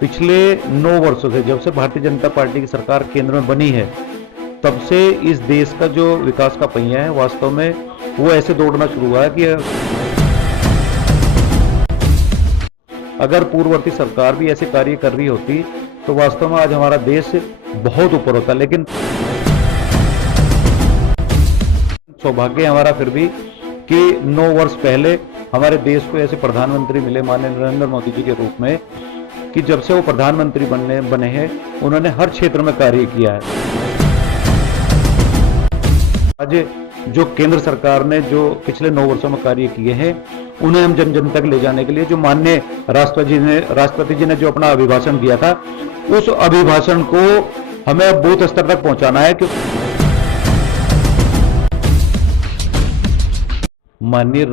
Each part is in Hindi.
पिछले 9 वर्षों से जब से भारतीय जनता पार्टी की सरकार केंद्र में बनी है, तब से इस देश का जो विकास का पहिया है वास्तव में वो ऐसे दौड़ना शुरू हुआ है कि अगर पूर्ववर्ती सरकार भी ऐसे कार्य कर रही होती तो वास्तव में आज हमारा देश बहुत ऊपर होता। लेकिन सौभाग्य हमारा फिर भी कि 9 वर्ष पहले हमारे देश को ऐसे प्रधानमंत्री मिले माननीय नरेंद्र मोदी जी के रूप में कि जब से वो प्रधानमंत्री बने हैं उन्होंने हर क्षेत्र में कार्य किया है। आज जो केंद्र सरकार ने जो पिछले 9 वर्षों में कार्य किए हैं उन्हें हम जन जन तक ले जाने के लिए जो माननीय राष्ट्रपति जी ने जो अपना अभिभाषण दिया था, उस अभिभाषण को हमें अब बूथ स्तर तक पहुंचाना है। माननीय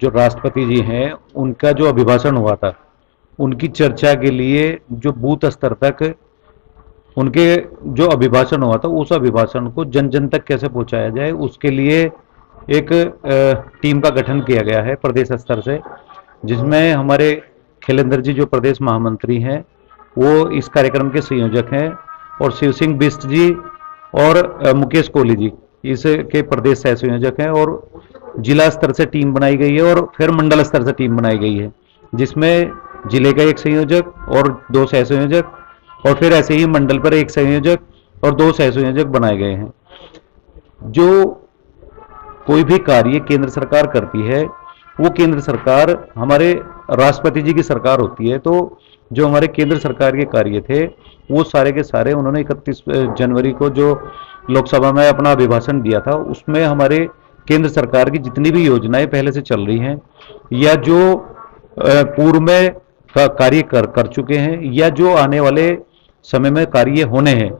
जो राष्ट्रपति जी हैं उनका जो अभिभाषण हुआ था, उनकी चर्चा के लिए जो बूथ स्तर तक उनके जो अभिभाषण हुआ था, उस अभिभाषण को जन जन तक कैसे पहुंचाया जाए, उसके लिए एक टीम का गठन किया गया है प्रदेश स्तर से, जिसमें हमारे खिलेंद्र जी जो प्रदेश महामंत्री हैं वो इस कार्यक्रम के संयोजक हैं, और शिव सिंह बिष्ट जी और मुकेश कोहली जी इसके प्रदेश सह संयोजक हैं, और जिला स्तर से टीम बनाई गई है और फिर मंडल स्तर से टीम बनाई गई है, जिसमें जिले का एक संयोजक और 2 सह संयोजक, और फिर ऐसे ही मंडल पर एक संयोजक और 2 सह संयोजक बनाए गए हैं। जो कोई भी कार्य केंद्र सरकार करती है वो केंद्र सरकार हमारे राष्ट्रपति जी की सरकार होती है, तो जो हमारे केंद्र सरकार के कार्य थे वो सारे के सारे उन्होंने 31 जनवरी को जो लोकसभा में अपना अभिभाषण दिया था, उसमें हमारे केंद्र सरकार की जितनी भी योजनाएं पहले से चल रही हैं या जो पूर्व में कार्य कर चुके हैं या जो आने वाले समय में कार्य होने हैं,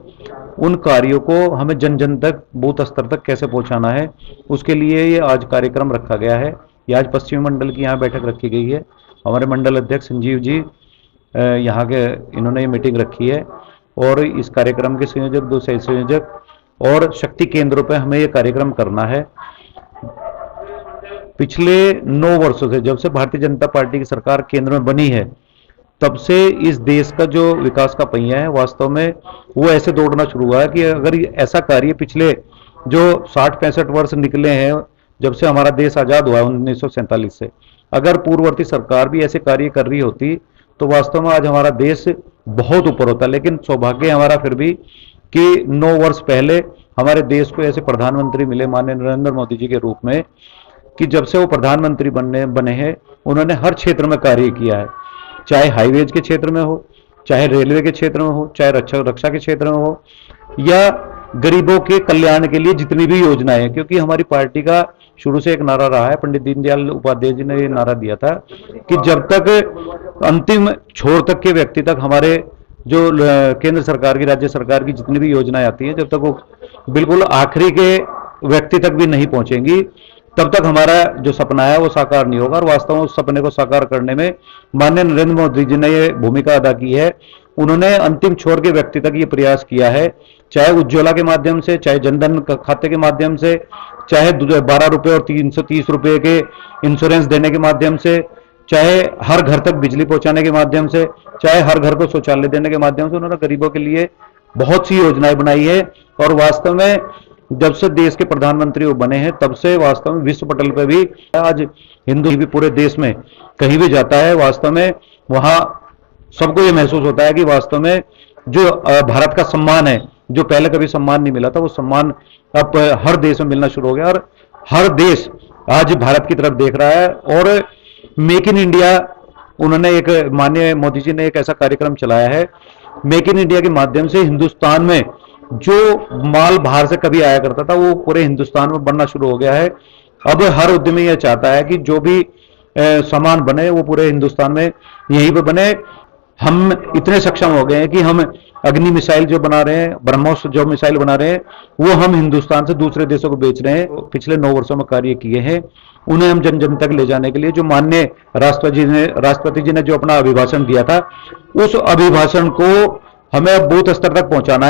उन कार्यों को हमें जन जन तक बूथ स्तर तक कैसे पहुंचाना है, उसके लिए ये आज कार्यक्रम रखा गया है। ये आज पश्चिमी मंडल की यहाँ बैठक रखी गई है। हमारे मंडल अध्यक्ष संजीव जी यहाँ के इन्होंने ये मीटिंग रखी है, और इस कार्यक्रम के संयोजक 2 सह संयोजक और शक्ति केंद्रों पर हमें ये कार्यक्रम करना है। पिछले 9 वर्षों से जब से भारतीय जनता पार्टी की सरकार केंद्र में बनी है, तब से इस देश का जो विकास का पहिया है वास्तव में वो ऐसे दौड़ना शुरू हुआ है कि अगर ऐसा कार्य पिछले जो 60-65 वर्ष निकले हैं जब से हमारा देश आजाद हुआ है 1947 से, अगर पूर्ववर्ती सरकार भी ऐसे कार्य कर रही होती तो वास्तव में आज हमारा देश बहुत ऊपर होता। लेकिन सौभाग्य हमारा फिर भी कि 9 वर्ष पहले हमारे देश को ऐसे प्रधानमंत्री मिले माननीय नरेंद्र मोदी जी के रूप में कि जब से वो प्रधानमंत्री बने हैं उन्होंने हर क्षेत्र में कार्य किया है, चाहे हाईवेज के क्षेत्र में हो, चाहे रेलवे के क्षेत्र में हो, चाहे रक्षा के क्षेत्र में हो, या गरीबों के कल्याण के लिए जितनी भी योजनाएं हैं। क्योंकि हमारी पार्टी का शुरू से एक नारा रहा है, पंडित दीनदयाल उपाध्याय जी ने ये नारा दिया था कि जब तक अंतिम छोर तक के व्यक्ति तक हमारे जो केंद्र सरकार की राज्य सरकार की जितनी भी योजनाएं आती हैं, जब तक वो बिल्कुल आखिरी के व्यक्ति तक भी नहीं पहुंचेंगी तब तक हमारा जो सपना है वो साकार नहीं होगा। और वास्तव में उस सपने को साकार करने में माननीय नरेंद्र मोदी जी ने ये भूमिका अदा की है। उन्होंने अंतिम छोर के व्यक्ति तक ये प्रयास किया है, चाहे उज्ज्वला के माध्यम से, चाहे जनधन खाते के माध्यम से, चाहे 12 रुपये और 330 रुपये के इंश्योरेंस देने के माध्यम से, चाहे हर घर तक बिजली पहुंचाने के माध्यम से, चाहे हर घर को शौचालय देने के माध्यम से, उन्होंने गरीबों के लिए बहुत सी योजनाएं बनाई है। और वास्तव में जब से देश के प्रधानमंत्री वो बने हैं तब से वास्तव में विश्व पटल पे भी आज हिंदू भी पूरे देश में कहीं भी जाता है, वास्तव में वहां सबको ये महसूस होता है कि वास्तव में जो भारत का सम्मान है, जो पहले कभी सम्मान नहीं मिला था, वो सम्मान अब हर देश में मिलना शुरू हो गया। और हर देश आज भारत की तरफ देख रहा है। और मेक इन इंडिया उन्होंने एक माननीय मोदी जी ने एक ऐसा कार्यक्रम चलाया है, मेक इन इंडिया के माध्यम से हिंदुस्तान में जो माल बाहर से कभी आया करता था वो पूरे हिंदुस्तान में बनना शुरू हो गया है। अब हर उद्यमी यह चाहता है कि जो भी सामान बने वो पूरे हिंदुस्तान में यहीं पे बने। हम इतने सक्षम हो गए हैं कि हम अग्नि मिसाइल जो बना रहे हैं, ब्रह्मोस जो मिसाइल बना रहे हैं, वो हम हिंदुस्तान से दूसरे देशों को बेच रहे हैं। पिछले 9 वर्षों में कार्य किए हैं, उन्हें हम जन जन तक ले जाने के लिए जो माननीय राष्ट्रपति जी ने जो अपना अभिभाषण दिया था, उस अभिभाषण को हमें अब बूथ स्तर तक पहुंचाना है।